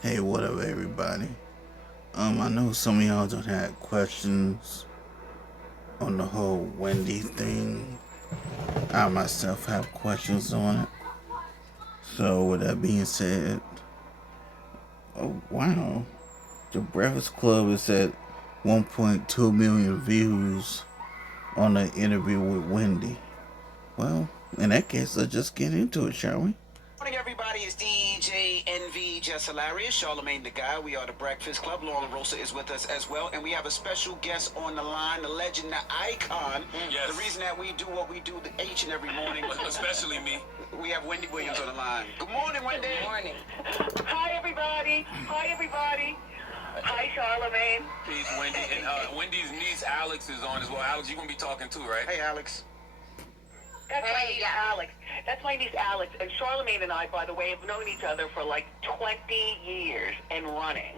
Hey, what up, everybody? I know some of y'all don't have questions on the whole Wendy thing. I myself have questions on it. So, with that being said, oh wow, the Breakfast Club is at 1.2 million views on the interview with Wendy. Well, in that case, let's just get into it, shall we? Morning, everybody. It's DJ NV Just Hilarious, Charlemagne the Guy. We are the Breakfast Club. Lauren Rosa is with us as well. And we have a special guest on the line, the legend, the icon. Yes. The reason that we do what we do each and every morning. Especially me. We have Wendy Williams on the line. Good morning, Wendy. Good morning. Hi, everybody. Hi, everybody. Hi, Charlemagne. Peace, Wendy. And Wendy's niece, Alex, is on as well. Alex, you're going to be talking too, right? Hey, Alex. That's my niece, Alex. That's my niece, Alex. And Charlemagne and I, by the way, have known each other for like 20 years and running.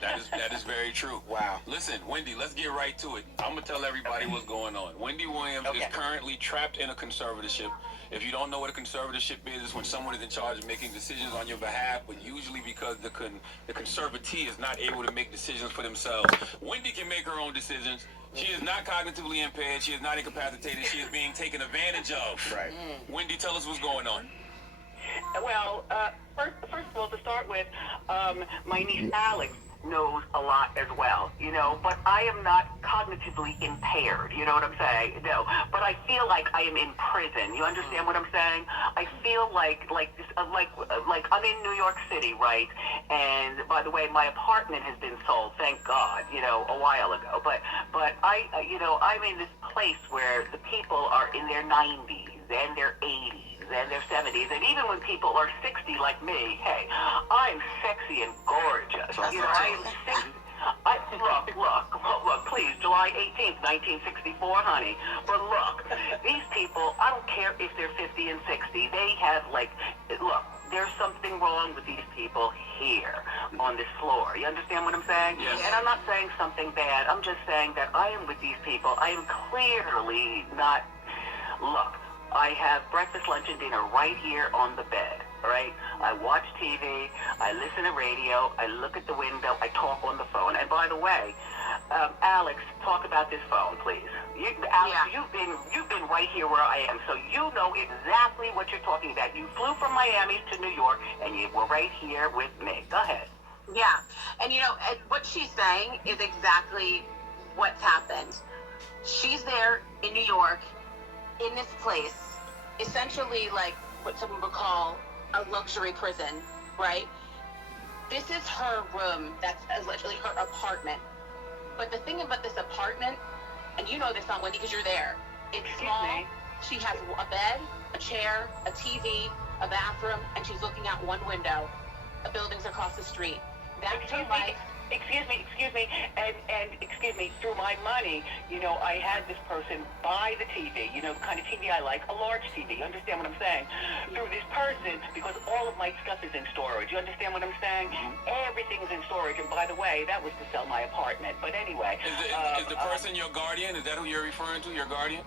That is very true. Wow. Listen, Wendy, let's get right to it. I'm going to tell everybody what's going on. Wendy Williams is currently trapped in a conservatorship. If you don't know what a conservatorship is, it's when someone is in charge of making decisions on your behalf, but usually because the conservatee is not able to make decisions for themselves. Wendy can make her own decisions. She is not cognitively impaired. She is not incapacitated. She is being taken advantage of. Right. Wendy, tell us what's going on. Well, first of all, to start with, my niece, Alex, knows a lot as well, but I am not cognitively impaired, you know what I'm saying? No, but I feel like I am in prison. You understand what I'm saying? I feel like I'm in New York City, right? And by the way, my apartment has been sold, thank God, a while ago. But I'm in this place where the people are in their 90s and their 80s and their 70s, and even when people are 60 like me, hey, I'm sexy and gorgeous. I am 60. Look, please, July 18th, 1964, honey. But look, these people, I don't care if they're 50 and 60, they have look, there's something wrong with these people here on this floor. You understand what I'm saying? Yes. And I'm not saying something bad. I'm just saying that I am with these people. I am clearly not, look, I have breakfast, lunch, and dinner right here on the bed, all right? I watch TV, I listen to radio, I look at the window, I talk on the phone. And by the way, Alex, talk about this phone, please. Alex, you've been right here where I am, so you know exactly what you're talking about. You flew from Miami to New York, and you were right here with me. Go ahead. Yeah, and and what she's saying is exactly what's happened. She's there in New York, in this place, essentially like what someone would call a luxury prison, right? This is her room. That's literally her apartment. But the thing about this apartment, and you know this, not Wendy, because you're there, it's small. She has a bed, a chair, a TV, a bathroom, and she's looking out one window. The buildings across the street. That's her life. Excuse me, and excuse me, through my money, I had this person buy the TV, the kind of TV I like, a large TV, you understand what I'm saying? Through this person, because all of my stuff is in storage, you understand what I'm saying? Everything's in storage, and by the way, that was to sell my apartment, but anyway. Is the person your guardian? Is that who you're referring to, your guardian?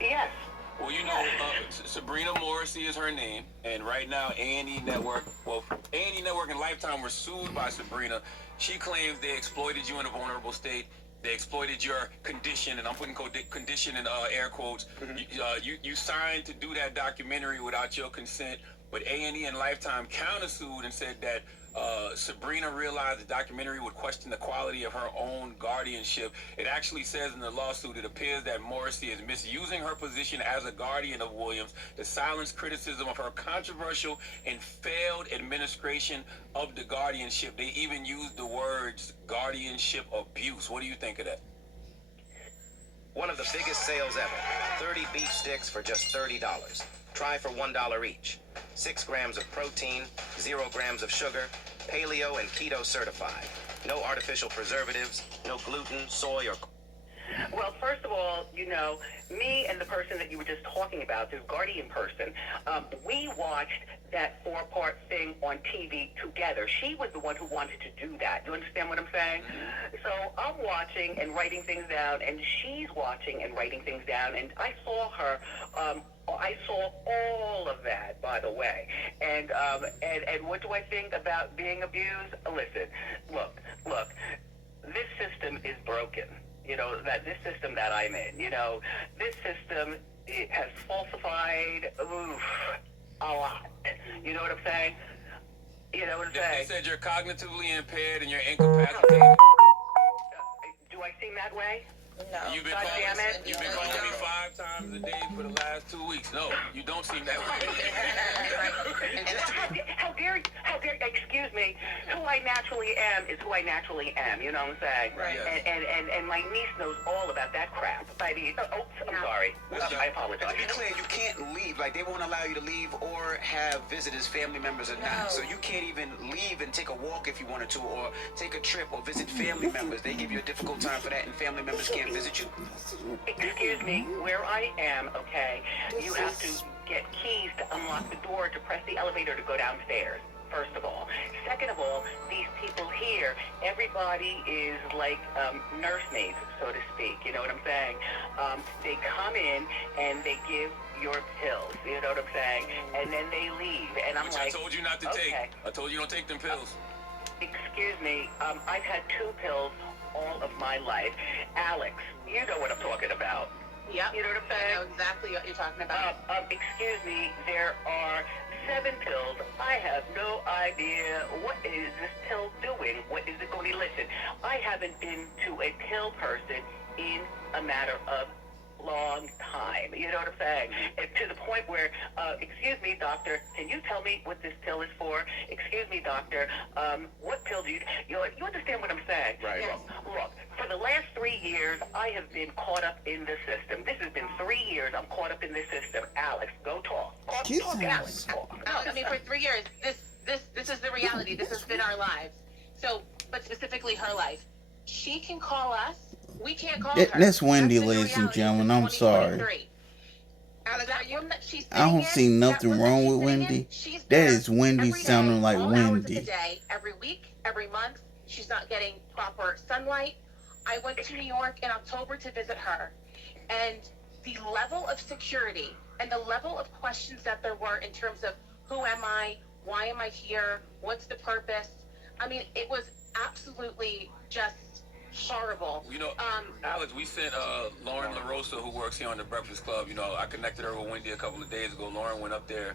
Yes. Well, Sabrina Morrissey is her name, and right now A&E Network, A&E Network and Lifetime were sued by Sabrina. She claims they exploited you in a vulnerable state. They exploited your condition, and I'm putting condition in air quotes. You signed to do that documentary without your consent, but A&E and Lifetime countersued and said that Sabrina realized the documentary would question the quality of her own guardianship. It actually says in the lawsuit, it appears that Morrissey is misusing her position as a guardian of Williams to silence criticism of her controversial and failed administration of the guardianship. They even used the words guardianship abuse. What do you think of that? One of the biggest sales ever. 30 beef sticks for just $30. Try for $1 each. 6 grams of protein, 0 grams of sugar, paleo and keto certified. No artificial preservatives, no gluten, soy, or... Well, first of all, me and the person that you were just talking about, this guardian person, we watched that 4-part thing on TV together. She was the one who wanted to do that. You understand what I'm saying? So I'm watching and writing things down, and she's watching and writing things down, and I saw her. I saw all of that, by the way. And what do I think about being abused? Listen, look. This system is broken. You know, that this system that I'm in, you know, this system, it has falsified a lot. You know what I'm saying? You know what I'm saying? They said you're cognitively impaired and you're incapacitated. Do I seem that way? No. You've been calling me 5 times a day for the last 2 weeks. No, you don't seem that way. How dare, excuse me, who I naturally am is who I naturally am, you know what I'm saying? Right. And my niece knows all about that crap. I'm sorry. I apologize. To be clear, you can't leave. Like, they won't allow you to leave or have visitors, family members or not. So you can't even leave and take a walk if you wanted to, or take a trip or visit family members. They give you a difficult time for that, and family members can't visit you. Excuse me, where I am, okay, you have to get keys to unlock the door to press the elevator to go downstairs, first of all. Second of all, these people here, everybody is like nursemaids, so to speak, you know what I'm saying? They come in and they give your pills, you know what I'm saying? And then they leave, and I'm Which like, I told you not to take. I told you don't take them pills. Excuse me, I've had 2 pills all of my life. Alex, you know what I'm talking about. Yep. You know what I'm saying? I know exactly what you're talking about. Excuse me, there are 7 pills. I have no idea what is this pill doing. What is it going to be? Listen, I haven't been to a pill person in a matter of long time. You know what I'm saying? And to the point where, excuse me, doctor, can you tell me what this pill is for? Excuse me, doctor, what pill do you understand what I'm saying? Right. Look, for the last 3 years, I have been caught up in the system. This has been 3 years I'm caught up in this system. Alex, go talk. Talk, Alex, talk. No, I mean, for 3 years, this is the reality. This has been our lives. So, but specifically her life. She can call us. We can't call her. That's Wendy, That's ladies and reality. gentlemen. I'm sorry. I don't see nothing wrong with Wendy. That is Wendy sounding like Wendy. Day, every week, every month. She's not getting proper sunlight. I went to New York in October to visit her, and the level of security and the level of questions that there were in terms of who am I, why am I here, what's the purpose. I mean, it was absolutely just horrible. You know, Alex, we sent Lauren LaRosa, who works here on the Breakfast Club. You know, I connected her with Wendy a couple of days ago. Lauren went up there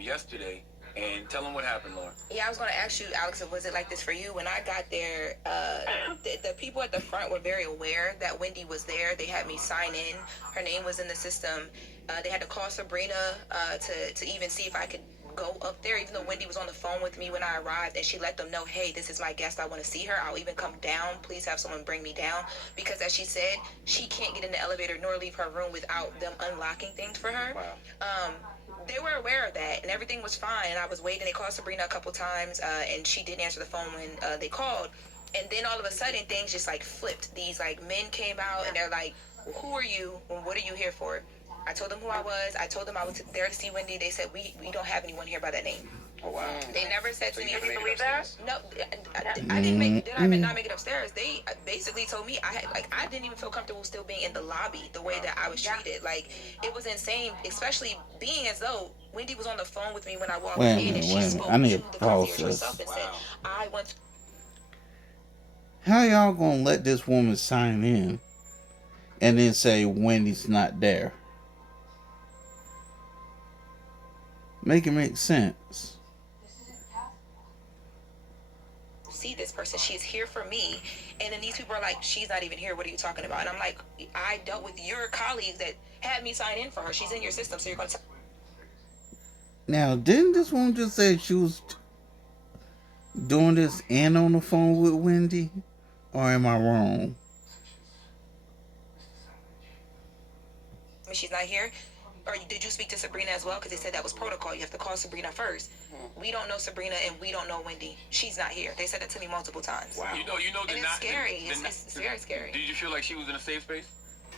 yesterday. And tell them what happened, Lauren. Yeah, I was going to ask you, Alex, was it like this for you? When I got there, the people at the front were very aware that Wendy was there. They had me sign in. Her name was in the system. They had to call Sabrina to even see if I could go up there, even though Wendy was on the phone with me when I arrived, and she let them know, hey, this is my guest. I want to see her. I'll even come down. Please have someone bring me down. Because as she said, she can't get in the elevator nor leave her room without them unlocking things for her. Wow. They were aware of that, and everything was fine. And I was waiting. They called Sabrina a couple times, and she didn't answer the phone when they called. And then all of a sudden, things just like flipped. These like men came out, and they're like, well, who are you? And what are you here for? I told them who I was. I told them I was there to see Wendy. They said, we don't have anyone here by that name. Oh, wow. They never said to me, Did you believe that? no, I didn't make, did I not make it upstairs? They basically told me I didn't even feel comfortable still being in the lobby the way that I was treated. Like, it was insane, especially being as though Wendy was on the phone with me when I walked in, and she spoke I need to to the pause concierge this. herself and said, I want to. How y'all gonna let this woman sign in and then say Wendy's not there? Make it make sense. See this person, she's here for me, and then these people are like, she's not even here, what are you talking about? And I'm like, I dealt with your colleagues that had me sign in for her. She's in your system, so you're going to Now, didn't this woman just say she was doing this and on the phone with Wendy? Or am I wrong? she's not here? Or did you speak to Sabrina as well? Because they said that was protocol. You have to call Sabrina first. We don't know Sabrina, and we don't know Wendy. She's not here. They said that to me multiple times. Wow. You know, And it's scary. It's very scary. Did you feel like she was in a safe space?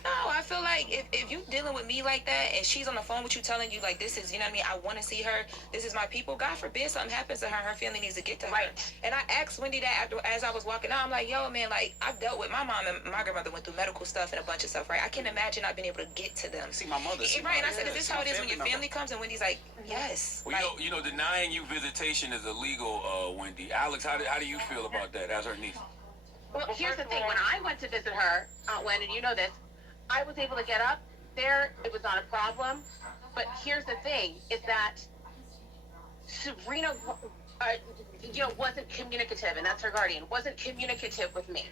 No, I feel like if you dealing with me like that and she's on the phone with you telling you like this is, you know what I mean, I want to see her, this is my people, God forbid something happens to her family needs to get to her. Right. And I asked Wendy that after, as I was walking out, I'm like, yo, man, like I've dealt with my mom and my grandmother went through medical stuff and a bunch of stuff, right? I can't imagine not being able to get to them. See my mother. Right, and I said, is this how it is when your family comes? And Wendy's like, yes. Well, you know, denying you visitation is illegal, Wendy. Alex, how do you feel about that as her niece? Well, here's the thing. When I went to visit her, Aunt Wen, and you know this, I was able to get up there. It was not a problem. But here's the thing, is that Sabrina, wasn't communicative, and that's her guardian, wasn't communicative with me.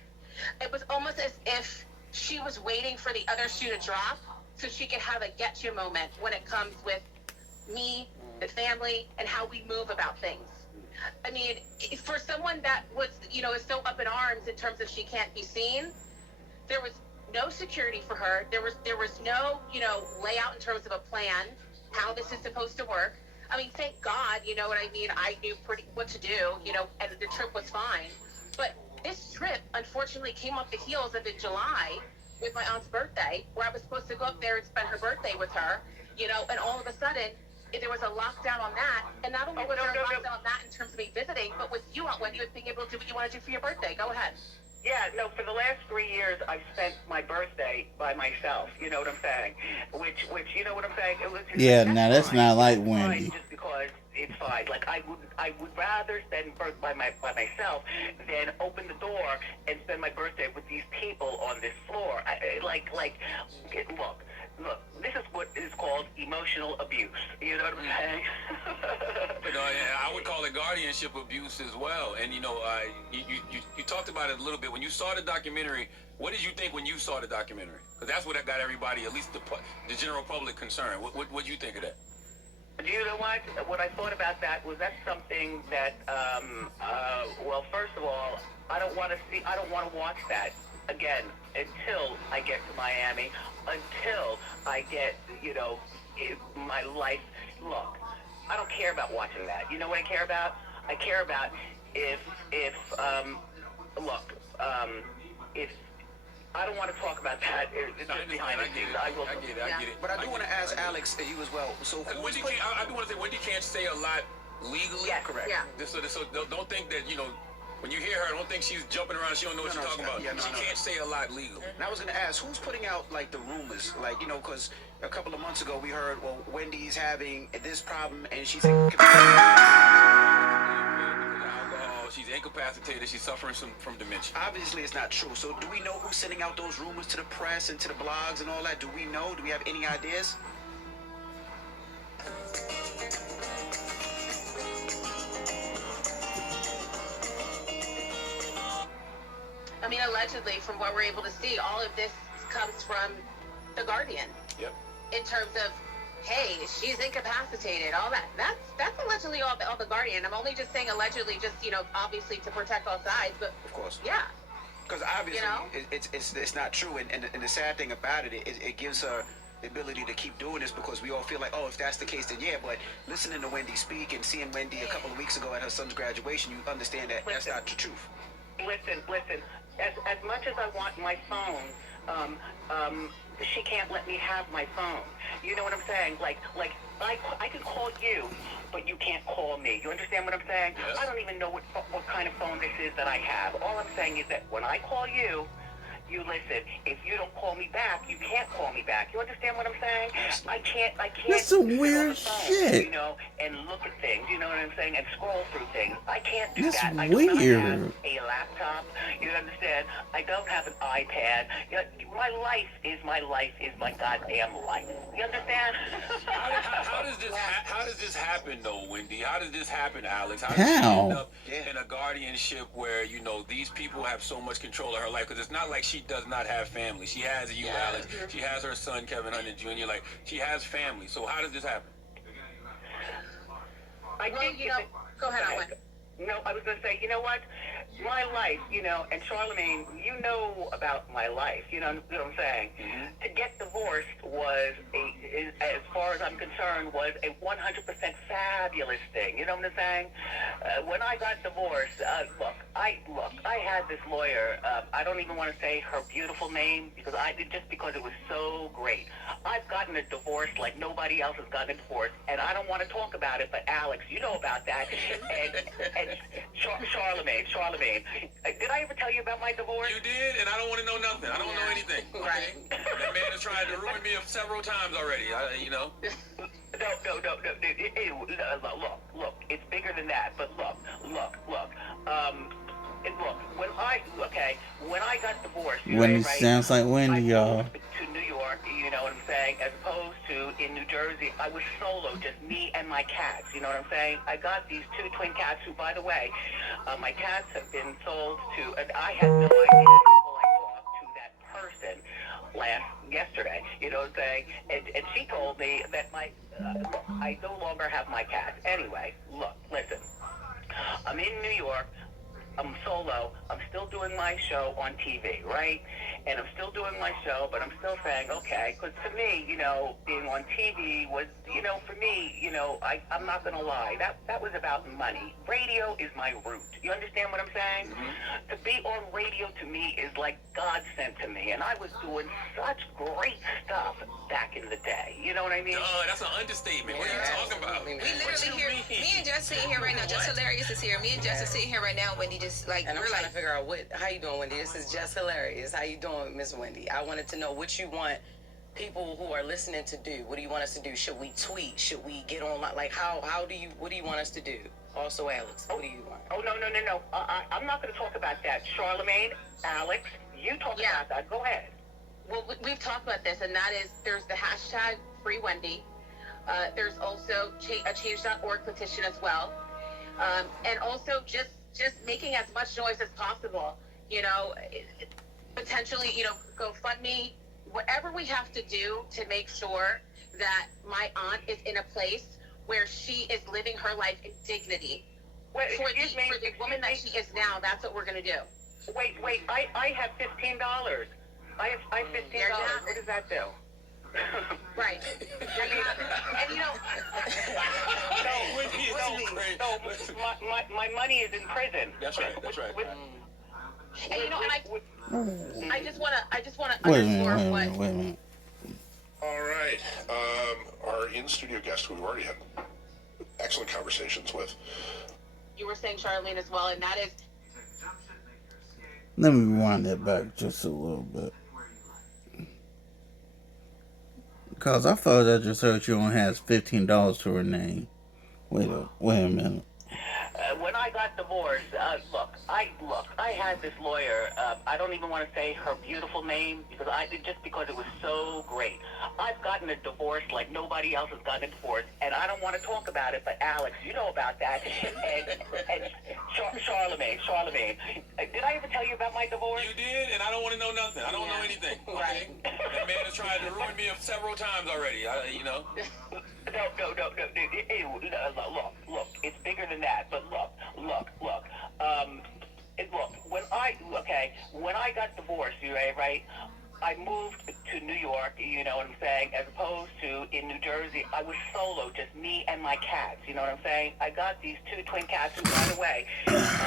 It was almost as if she was waiting for the other shoe to drop so she could have a get-you moment when it comes with me, the family, and how we move about things. I mean, for someone that was, is so up in arms in terms of she can't be seen, there was no security for her. There was no, layout in terms of a plan, how this is supposed to work. I mean, thank God, you know what I mean? I knew what to do, and the trip was fine. But this trip, unfortunately, came off the heels of in July with my aunt's birthday, where I was supposed to go up there and spend her birthday with her, and all of a sudden, there was a lockdown on that. And not only was there a lockdown on that in terms of me visiting, but with you, Aunt Wendy, with being able to do what you want to do for your birthday. Go ahead. Yeah, no, for the last 3 years, I've spent my birthday by myself. You know what I'm saying? Which, you know what I'm saying? It was just, Yeah, now that's fine. not like It's Wendy. fine just because it's fine. Like I would rather spend birth by myself than open the door and spend my birthday with these people on this floor. Look, this is what is called emotional abuse. You know what I'm saying? But, I would call it guardianship abuse as well. And you talked about it a little bit when you saw the documentary. What did you think when you saw the documentary? Because that's what got everybody, at least the general public, concerned. What did you think of that? Do you know what? What I thought about that was that's something that, well, first of all, I don't want to watch that again until I get to Miami, until I get, my life. Look, I don't care about watching that. You know what I care about? I care about if I don't want to talk about that. It's just behind the scenes. I get it. But I do want to ask Alex you as well. So Wendy I do want to say Wendy can't say a lot legally. Yeah, correct. Yeah. So don't think that when you hear her, don't think she's jumping around. She don't know what she's talking about. She can't say a lot legally. And I was going to ask, who's putting out like the rumors? Like, because a couple of months ago we heard, well, Wendy's having this problem and she's She's incapacitated. She's suffering from dementia. Obviously, it's not true. So do we know who's sending out those rumors to the press and to the blogs and all that? Do we know? Do we have any ideas? I mean, allegedly, from what we're able to see, all of this comes from the guardian. Yep. In terms of, hey, she's incapacitated, all that. That's allegedly all the guardian. I'm only just saying allegedly, just obviously to protect all sides, but Of course. yeah. Because obviously, it's not true. And the sad thing about it, it gives her the ability to keep doing this because we all feel like, oh, if that's the case, then yeah. But listening to Wendy speak and seeing Wendy a couple of weeks ago at her son's graduation, you understand that that's not the truth. Listen. As much as I want my phone, she can't let me have my phone. You know what I'm saying? Like I can call you, but you can't call me. You understand what I'm saying? Yes. I don't even know what kind of phone this is that I have. All I'm saying is that when I call you, you listen. If you don't call me back, you can't call me back. You understand what I'm saying? I can't. That's some sit on weird the phone, shit. and look at things. You know what I'm saying? And scroll through things. I can't do That's that. I weird. do not have a laptop. You understand? I don't have an iPad. My life is my goddamn life. You understand? How does this happen though, Wendy? How does this happen, Alex? How? How? Does she end up in a guardianship where these people have so much control of her life? Because it's not like she does not have family. She has you, Alex. She has her son, Kevin Hunter Jr. Like she has family. So how does this happen? I think go ahead, Owen. No, I was going to say, you know what? my life, and Charlemagne, you know about my life, you know what I'm saying? Mm-hmm. To get divorced was, as far as I'm concerned, was a 100% fabulous thing. You know what I'm saying? When I got divorced, look, I had this lawyer. I don't even want to say her beautiful name just because it was so great. I've gotten a divorce like nobody else has gotten a divorce, and I don't want to talk about it, but Alex, you know about that. And Charlemagne, did I ever tell you about my divorce? You did, and I don't want to know nothing. I don't know anything. Right. That man has tried to ruin me several times already. No. Look, it's bigger than that. But look. When I got divorced, Wendy sounds like Wendy, y'all. To New York, you know what I'm saying, as opposed to in New Jersey, I was solo, just me and my cats. You know what I'm saying? I got these 2 twin cats who, by the way, my cats have been sold to, and I had no idea until I talked to that person yesterday. You know what I'm saying? And she told me that look, I no longer have my cats. Anyway, look, listen. I'm in New York. I'm solo. I'm still doing my show on TV, right? And I'm still doing my show, but I'm still saying, okay, because to me, being on TV was, for me, I'm not going to lie. That was about money. Radio is my root. You understand what I'm saying? Mm-hmm. To be on radio to me is like God sent to me. And I was doing such great stuff back in the day. You know what I mean? That's an understatement. What are you talking about? We literally here. Me and Jess sitting here right now. Just Hilarious is here. Me and Jess are sitting here right now. Wendy just like, and I'm trying to figure out how you doing, Wendy. This is Just Hilarious. How you doing, Miss Wendy? I wanted to know what you want people who are listening to do. What do you want us to do? Should we tweet? Should we get online? Like what do you want us to do? Also, Alex, what do you want? Oh, no. I'm not going to talk about that. Charlemagne, Alex, you talk about that. Go ahead. Well, we've talked about this, and that is there's the hashtag Free Wendy. There's also a change.org petition as well. And also just making as much noise as possible, potentially, GoFundMe, whatever we have to do to make sure that my aunt is in a place where she is living her life in dignity. For the woman that she is now, that's what we're going to do. Wait, I have $15. I have $15. What does that do? Right. My money is in prison. That's right. And I just want to Wait a underscore minute. All right. Our in-studio guest, we've already had excellent conversations with. You were saying, Charlene, as well, and that is... Let me rewind that back just a little bit. Because I thought I just heard she only has $15 to her name. Wait a minute. When I got divorced, I had this lawyer. I don't even want to say her beautiful name because it was so great. I've gotten a divorce like nobody else has gotten a divorce, and I don't want to talk about it. But Alex, you know about that. And Charlemagne, did I ever tell you about my divorce? You did, and I don't want to know nothing. I don't know anything. Right. That man has tried to ruin me several times already. No. Look, it's bigger than that. But look. When I got divorced, right? I moved to New York, you know what I'm saying, as opposed to in New Jersey, I was solo, just me and my cats, you know what I'm saying? I got these 2 twin cats, and by the way,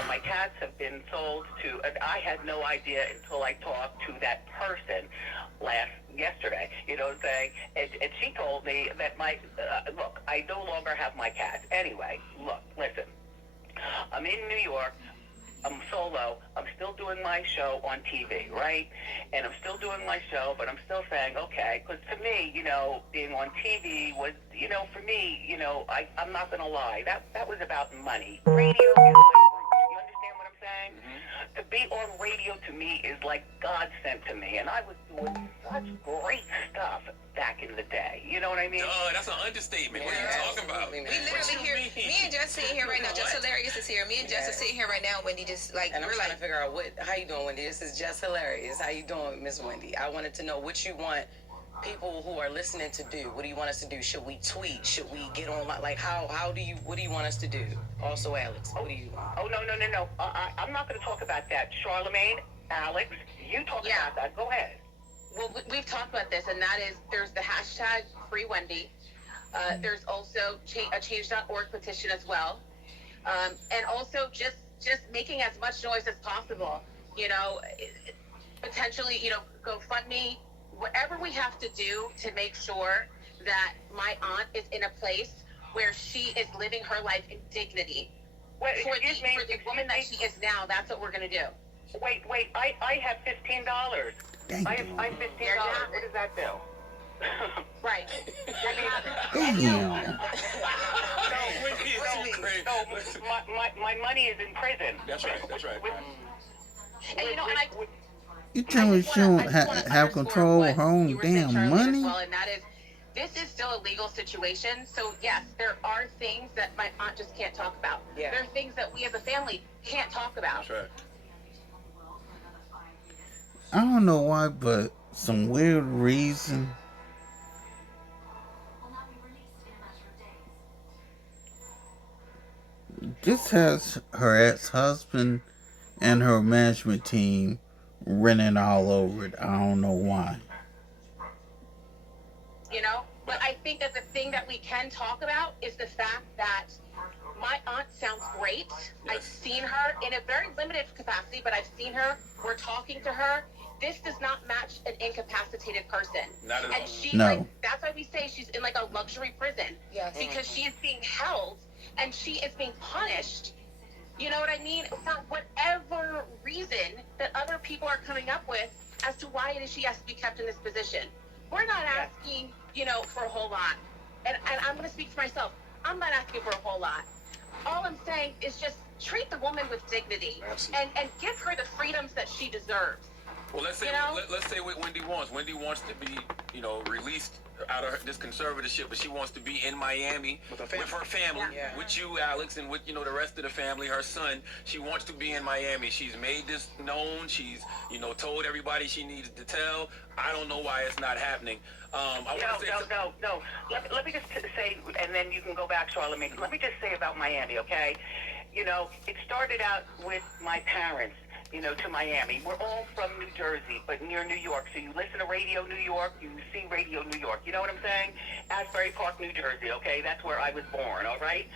my cats have been sold to, and I had no idea until I talked to that person yesterday, you know what I'm saying? And she told me that look, I no longer have my cats. Anyway, look, listen, I'm in New York. I'm solo. I'm still doing my show on TV, right? And I'm still doing my show, but I'm still saying, okay, because to me, being on TV was, for me, I'm not going to lie. That was about money. Radio is my root. You understand what I'm saying? Mm-hmm. To be on radio to me is like God sent to me, and I was doing such great stuff back in the day. You know what I mean? That's an understatement. What are you talking about? We literally here. Me and Jess sitting here right now. Just Hilarious is here. Me and Jess are sitting here right now. Wendy just like, and I'm trying to figure out how you doing, Wendy. This is Just Hilarious. How you doing, Miss Wendy? I wanted to know what you want people who are listening to do? What do you want us to do? Should we tweet? Should we get online? Like, what do you want us to do? Also, Alex, what do you want? Oh, no. I'm not going to talk about that. Charlemagne, Alex, you talk about that. Go ahead. Well, we've talked about this, and that is there's the hashtag Free Wendy. There's also a change.org petition as well. And also just making as much noise as possible. You know, potentially, you know, GoFundMe, whatever we have to do to make sure that my aunt is in a place where she is living her life in dignity. Wait, for the woman that she is now, that's what we're going to do. Wait, I have $15. I have $15. What does that do? Right. Damn. My money is in prison. That's right. And you know, and You tell me she don't have control of her own damn money? Well, and that is, this is still a legal situation. So yes, there are things that my aunt just can't talk about. Yeah. There are things that we as a family can't talk about. That's right. I don't know why, but some weird reason. This has her ex-husband and her management team renting all over it. I don't know why. You know, but I think that the thing that we can talk about is the fact that my aunt sounds great. Yes. I've seen her in a very limited capacity, but I've seen her. We're talking to her. This does not match an incapacitated person. Not at all. And she, No. like, that's why we say she's in like a luxury prison. Yes. Because she is being held and she is being punished. You know what I mean? For whatever reason that other people are coming up with as to why it is she has to be kept in this position. We're not asking, you know, for a whole lot. And I'm going to speak for myself. I'm not asking for a whole lot. All I'm saying is just treat the woman with dignity and give her the freedoms that she deserves. Well, let's say You know? let's say what Wendy wants. Wendy wants to be, you know, released out of this conservatorship, but she wants to be in Miami with her family, Yeah. with you, Alex, and with, you know, the rest of the family. Her son. She wants to be in Miami. She's made this known. She's, you know, told everybody she needs to tell. I don't know why it's not happening. No. Let me just say, and then you can go back, Charlemagne. Let me just say about Miami, okay? You know, it started out with my parents, you know, to Miami. We're all from New Jersey, but near New York. So you listen to Radio New York, you see Radio New York. You know what I'm saying? Asbury Park, New Jersey, okay? That's where I was born, all right?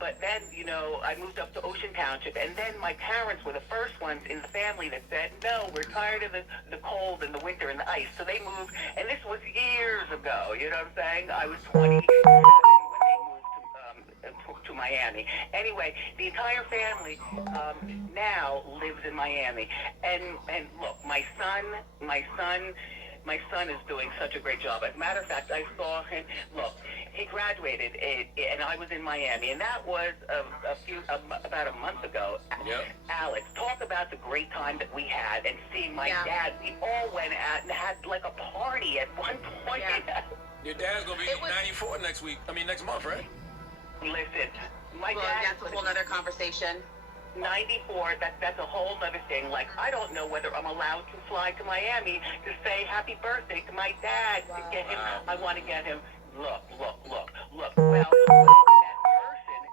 But then, you know, I moved up to Ocean Township, and then my parents were the first ones in the family that said, no, we're tired of the cold and the winter and the ice. So they moved, and this was years ago, you know what I'm saying? I was 27 when they moved to Miami. Anyway, the entire family now lives in Miami. And look, my son is doing such a great job. As a matter of fact, I saw him. Look, he graduated, and I was in Miami, and that was about a month ago. Yep. Alex, talk about the great time that we had, and seeing my dad. We all went out and had like a party at one point. Yeah. Your dad's gonna be 94 next month, right? Listen, my Well, dad. that's a whole other conversation. 94, that's a whole other thing. Like, I don't know whether I'm allowed to fly to Miami to say happy birthday to my dad, to get him. I want to get him. Look. Well, that person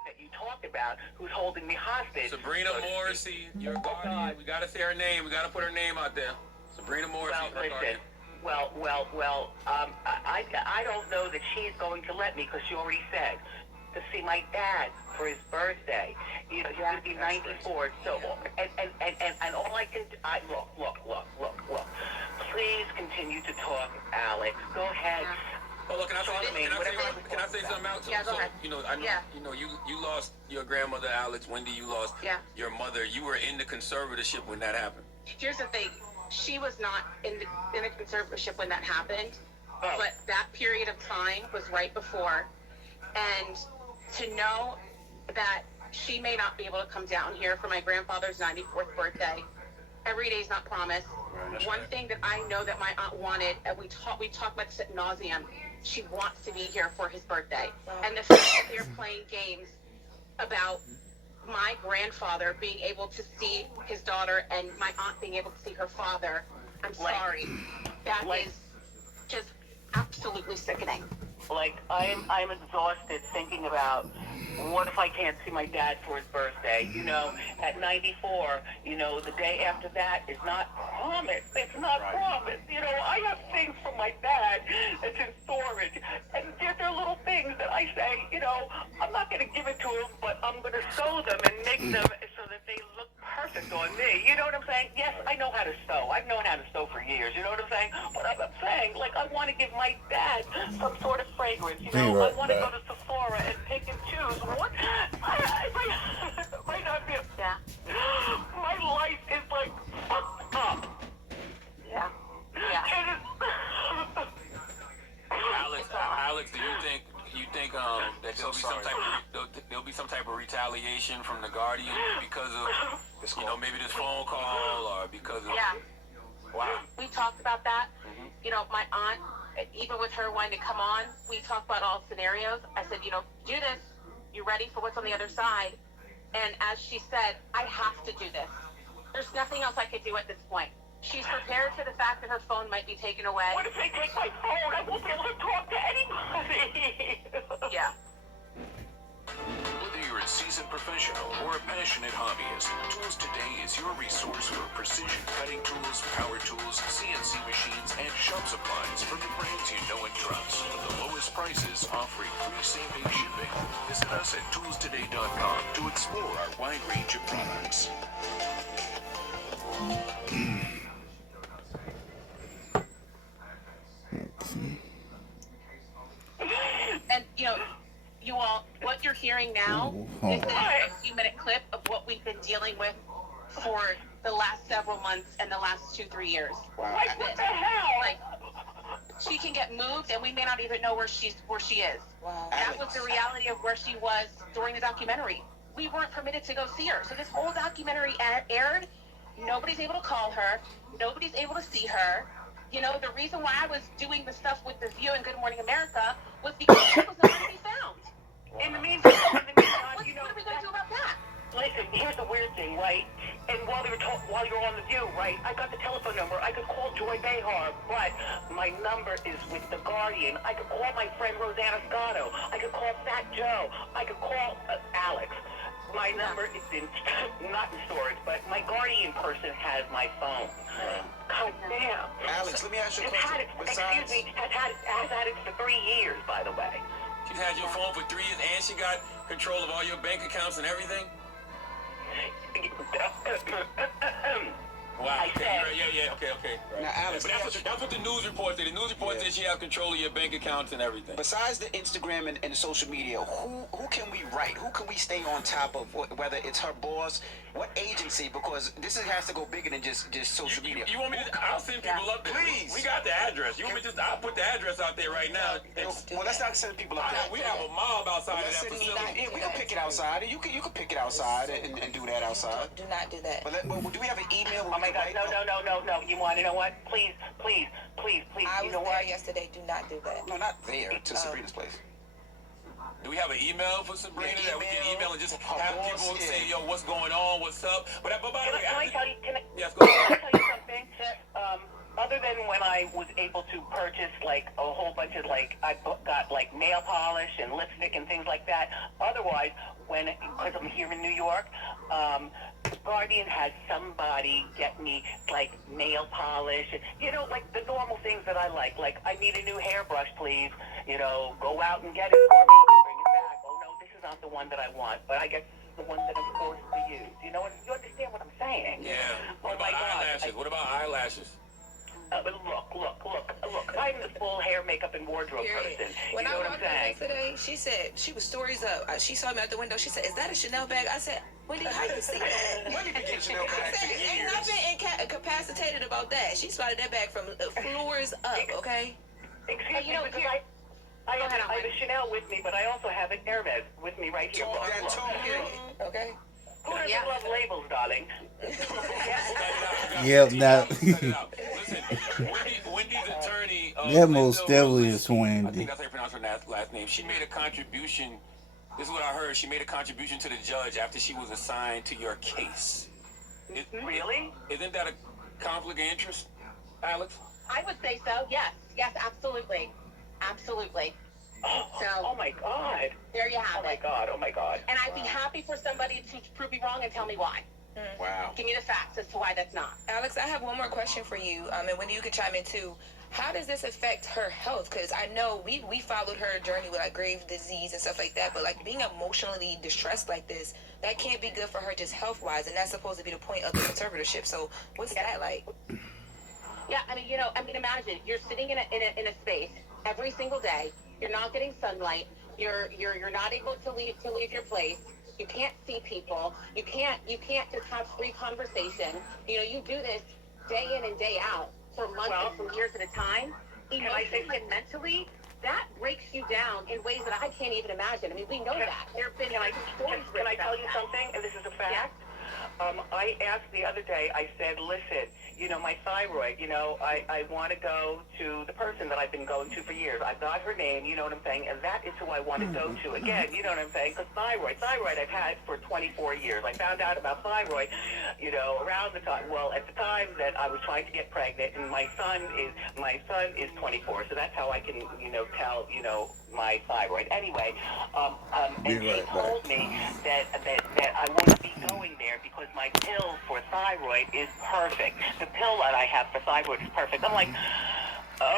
that you talked about who's holding me hostage. Sabrina Morrissey, your guardian. We gotta say her name. We gotta put her name out there. Sabrina Morrissey, Well, her guardian. listen. I don't know that she's going to let me, because she already said to see my dad for his birthday. You know, he's going to be 94. So, and all I can, look. Please continue to talk, Alex. Go ahead. Oh, look, can I say something else? Yeah, go ahead. You know, I know, you know, you lost your grandmother, Alex. Wendy, you lost your mother. You were in the conservatorship when that happened. Here's the thing. She was not in the conservatorship when that happened, but that period of time was right before. And to know that she may not be able to come down here for my grandfather's 94th birthday, every day is not promised. One thing that I know that my aunt wanted, and we talk about this at nauseum, she wants to be here for his birthday. And the fact that they're playing games about my grandfather being able to see his daughter and my aunt being able to see her father, I'm sorry. That is just absolutely sickening. Like, I'm exhausted thinking about what if I can't see my dad for his birthday? You know, at 94, you know, the day after that is not promised. It's not promised. You know, I have things from my dad that's in storage. And they're little things that I say, you know, I'm not going to give it to him, but I'm going to sew them and make them so that they look perfect on me. You know what I'm saying? Yes, I know how to sew. I've known how to sew for years. You know what I'm saying? But I'm saying, like, I want to give my dad some sort of fragrance. You know, I want to go to Sephora and pick and choose. What? Might not be. Yeah. My life is like fucked up. Yeah. Yeah. It is. Alex, do you think that there'll be some type of retaliation from the Guardian because of maybe this phone call or because of wow. We talked about that. You know, my aunt, even with her wanting to come on, we talked about all scenarios. I said, you know, do this. You ready for what's on the other side? And as she said, I have to do this. There's nothing else I could do at this point. She's prepared for the fact that her phone might be taken away. What if they take my phone? I won't be able to talk to anybody. Yeah. Whether you're a seasoned professional or a passionate hobbyist, Tools Today is your resource for precision cutting tools, power tools, CNC machines, and shop supplies from the brands you know and trust. The lowest prices, offering free same-day shipping. Visit us at toolstoday.com to explore our wide range of products. And, you know, you all, what you're hearing now is a few-minute clip of what we've been dealing with for the last several months and the last 2-3 years. Like, what the hell? Like, she can get moved, and we may not even know where she is. Wow. That was the reality of where she was during the documentary. We weren't permitted to go see her. So this whole documentary aired. Nobody's able to call her. Nobody's able to see her. You know, the reason why I was doing the stuff with The View and Good Morning America was because she was nowhere to be found. In the meantime, you know, what are we going to do about that? Listen, here's the weird thing, right? And while you're on The View, right, I got the telephone number. I could call Joy Behar, but my number is with The Guardian. I could call my friend Rosanna Scotto. I could call Fat Joe. I could call Alex. My number is not in storage, but my Guardian person has my phone. God damn. Alex, let me ask you a question. Excuse me, has had it for 3 years, by the way. She's had your phone for 3 years and she got control of all your bank accounts and everything? Wow. I said, okay. Right. Now, Alex, but that's what the news report said. The news report said she has control of your bank accounts and everything. besides the Instagram and social media, who can we write? Who can we stay on top of? Whether it's her boss, what agency? Because this has to go bigger than just social media. You want me to? I'll send people up there. Please. We got the address. You want me to? I'll put the address out there right now. Well, let's not send people up there. We have a mob outside of that Let's facility. yeah, we can pick it outside. You can pick it outside and do that outside. Do not do that. But do we have an email? oh my God, no. You want to know what? Please. I was You know there what? yesterday. Do not do that. No, not there. To Sabrina's place. Do we have an email for Sabrina Yeah, that we can email and just her have boss, people yeah. say, yo, what's going on? What's up? But by the way, Can I tell you? yes, go Can I ahead. tell you something? Other than when I was able to purchase like a whole bunch of I got like nail polish and lipstick and things like that. Otherwise, because I'm here in New York, Guardian has somebody get me like nail polish, you know, like the normal things that I like. Like I need a new hairbrush, please. You know, go out and get it for me and bring it back. Oh no, this is not the one that I want, but I guess this is the one that I'm forced to use. You know, you understand what I'm saying? Yeah. Oh What my about God. eyelashes? What about eyelashes? Look. I'm the full hair, makeup, and wardrobe person. When You know I what I'm walked in saying? yesterday, she said she was stories up. She saw me out the window. She said, "Is that a Chanel bag?" I said, "Wendy, how you see that?" Wendy been getting Chanel I bags said, for "Ain't years. nothing incapacitated about that." She spotted that bag from floors up. Okay. Excuse you know, me, because here- I Go ahead, have a Chanel with me, but I also have an Hermes with me right here. Talk that Look. talk. Okay. Who doesn't Yeah. love labels, darling? Yep, now Listen, Wendy's attorney. that most Linda definitely Williams, is I Wendy. think that's how you pronounce her last name. She made a contribution. This is what I heard. She made a contribution to the judge after she was assigned to your case. Really? Isn't that a conflict of interest, Alex? I would say so. Yes, absolutely. Absolutely. Oh my God. There you have it. Oh my God. And I'd be happy for somebody to prove me wrong and tell me why. Wow. Give me the facts as to why that's not. Alex, I have one more question for you, and Wendy, you can chime in too. How does this affect her health? Because I know we followed her journey with like Graves' disease and stuff like that, but like being emotionally distressed like this, that can't be good for her just health wise, and that's supposed to be the point of the conservatorship. So what's that like? Yeah, imagine you're sitting in a space every single day. You're not getting sunlight. You're not able to leave your place. You can't see people. You can't just have free conversation. You do this day in and day out for months and for years at a time. Emotionally and mentally, that breaks you down in ways that I can't even imagine. I mean, we know that. There have been stories. Can I tell you something? And this is a fact. Yeah. I asked the other day, I said, listen, my thyroid, I want to go to the person that I've been going to for years. I've got her name, you know what I'm saying? And that is who I want to go to. Again, you know what I'm saying? Because thyroid I've had for 24 years. I found out about thyroid, around the time, at the time that I was trying to get pregnant, and my son is 24. So that's how I can, tell, my thyroid. Anyway, and she told me that I won't be going there because my pill for thyroid is perfect. The pill that I have for thyroid is perfect. I'm like,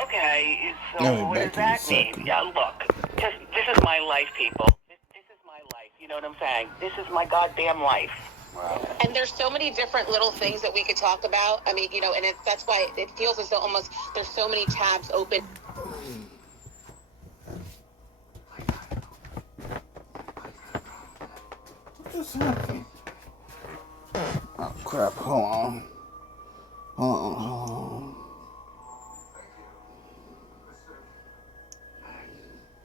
okay, so what does that mean? Yeah, look, this is my life, people. This is my life. You know what I'm saying? This is my goddamn life. Wow. And there's so many different little things that we could talk about. I mean, and that's why it feels as though almost there's so many tabs open. What's happening? Oh crap, hold on.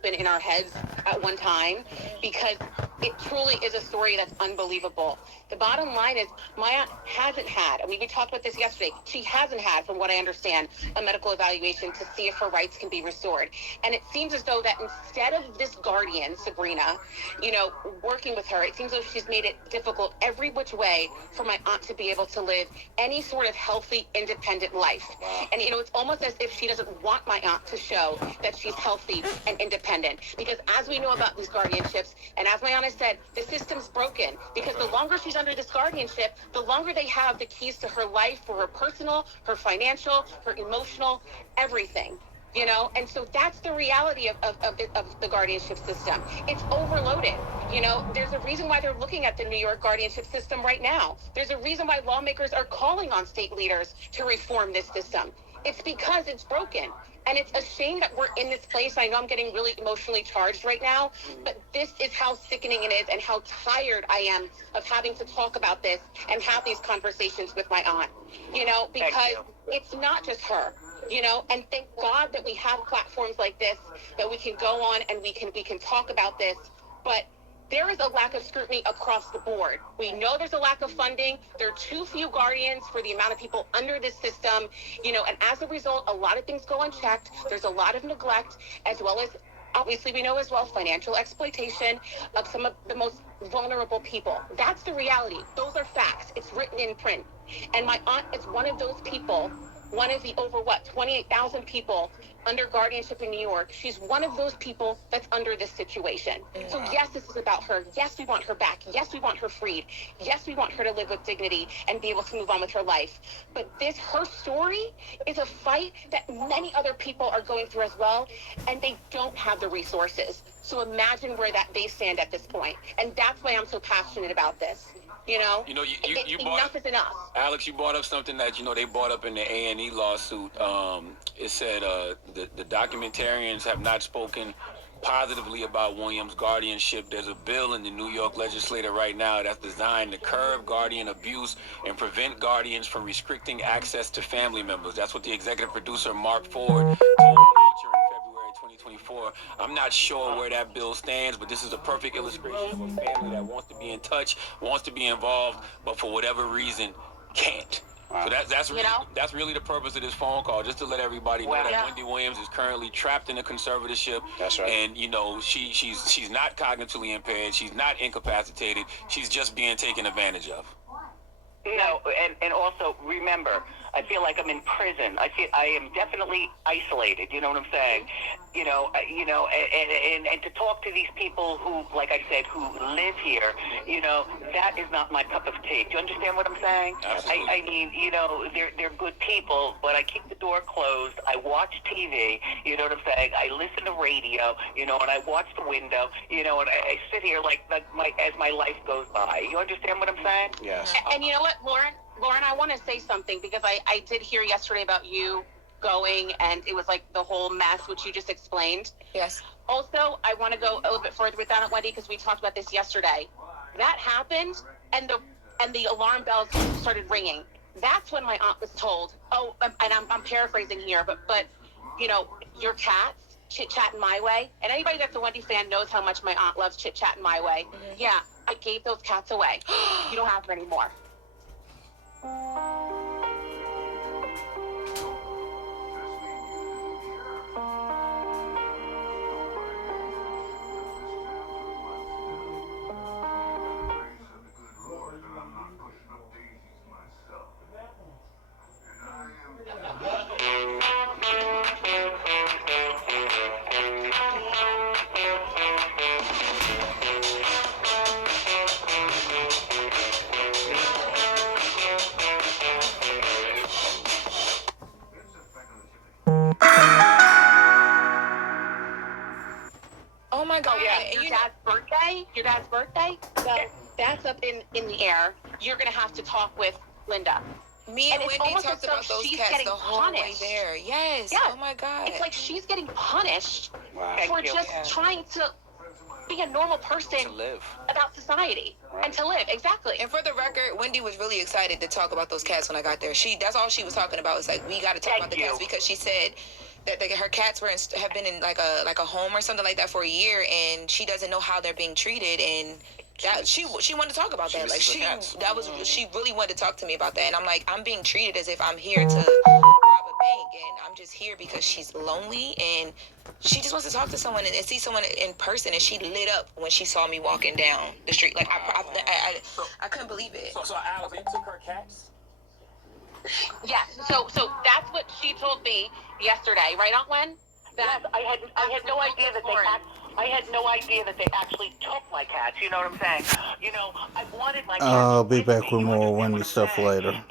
In our heads at one time, because it truly is a story that's unbelievable. The bottom line is Maya hasn't had, we talked about this yesterday, she hasn't had, from what I understand, a medical evaluation to see if her rights can be restored. And it seems as though that instead of this guardian, Sabrina, working with her, it seems as though she's made it difficult every which way for my aunt to be able to live any sort of healthy, independent life. And it's almost as if she doesn't want my aunt to show that she's healthy and independent. Because as we know about these guardianships, and as my aunt has said, the system's broken. Because the longer she's under this guardianship, the longer they have the keys to her life, for her personal, her financial, her emotional, everything. And so that's the reality of the guardianship system. It's overloaded. There's a reason why they're looking at the New York guardianship system right now. There's a reason why lawmakers are calling on state leaders to reform this system. It's because it's broken. And it's a shame that we're in this place. I know I'm getting really emotionally charged right now, but this is how sickening it is and how tired I am of having to talk about this and have these conversations with my aunt, because it's not just her, and thank God that we have platforms like this that we can go on and we can talk about this, but there is a lack of scrutiny across the board. We know there's a lack of funding. There are too few guardians for the amount of people under this system, and as a result, a lot of things go unchecked. There's a lot of neglect, as well as, obviously, we know as well, financial exploitation of some of the most vulnerable people. That's the reality. Those are facts. It's written in print. And my aunt is one of those people, one of the over 28,000 people under guardianship in New York. She's one of those people that's under this situation. So yes, this is about her. Yes, we want her back. Yes, we want her freed. Yes, we want her to live with dignity and be able to move on with her life. But her story is a fight that many other people are going through as well, and they don't have the resources. So imagine where they stand at this point. And that's why I'm so passionate about this. You enough is enough. Alex, you brought up something that they brought up in the A&E lawsuit. It said the documentarians have not spoken positively about Williams' guardianship. There's a bill in the New York legislature right now that's designed to curb guardian abuse and prevent guardians from restricting access to family members. That's what the executive producer Mark Ford told Nature in February 2024. I'm not sure where that bill stands, but this is a perfect illustration of a family that wants to be in touch, wants to be involved, but for whatever reason can't. So that's really the purpose of this phone call, just to let everybody know that Wendy Williams is currently trapped in a conservatorship. That's right. And she's not cognitively impaired, she's not incapacitated, she's just being taken advantage of. And also remember, I feel like I'm in prison. I am definitely isolated. You know what I'm saying? And to talk to these people who, like I said, who live here, that is not my cup of tea. Do you understand what I'm saying? Absolutely. I mean, they're good people, but I keep the door closed. I watch TV, you know what I'm saying? I listen to radio, and I watch the window, and I sit here as my life goes by. You understand what I'm saying? Yes. And you know what, Lauren, I want to say something because I did hear yesterday about you going and it was like the whole mess which you just explained. Yes. Also, I want to go a little bit further with that, Wendy, because we talked about this yesterday. That happened, and the alarm bells started ringing. That's when my aunt was told. Oh, and I'm paraphrasing here, but your cats chit-chatting my way, and anybody that's a Wendy fan knows how much my aunt loves chit-chatting my way. Mm-hmm. Yeah, I gave those cats away. You don't have them anymore. Oh my God! Yeah, and your dad's birthday. So that's up in the air. You're gonna have to talk with Linda. Me and Wendy talked about those cats the whole way there. Yes. Yeah. Oh my God. It's like she's getting punished Wow. for just trying to be a normal person To live. about society and to live. Exactly. And for the record, Wendy was really excited to talk about those cats when I got there. That's all she was talking about. Was like, we got to talk about the cats because she said that her cats have been in like a home or something like that for a year, and she doesn't know how they're being treated, and that she wanted to talk about that. Like she really wanted to talk to me about that, and I'm like, I'm being treated as if I'm here to rob a bank, and I'm just here because she's lonely and she just wants to talk to someone and see someone in person. And she lit up when she saw me walking down the street. Like I couldn't believe it. So Alex, you took her cats? Yes. So that's what she told me yesterday, right, Aunt Wen? Yes, I had no idea that I had no idea that they actually took my cats. You know what I'm saying? I wanted my cats. I'll be back with more Wendy stuff later. And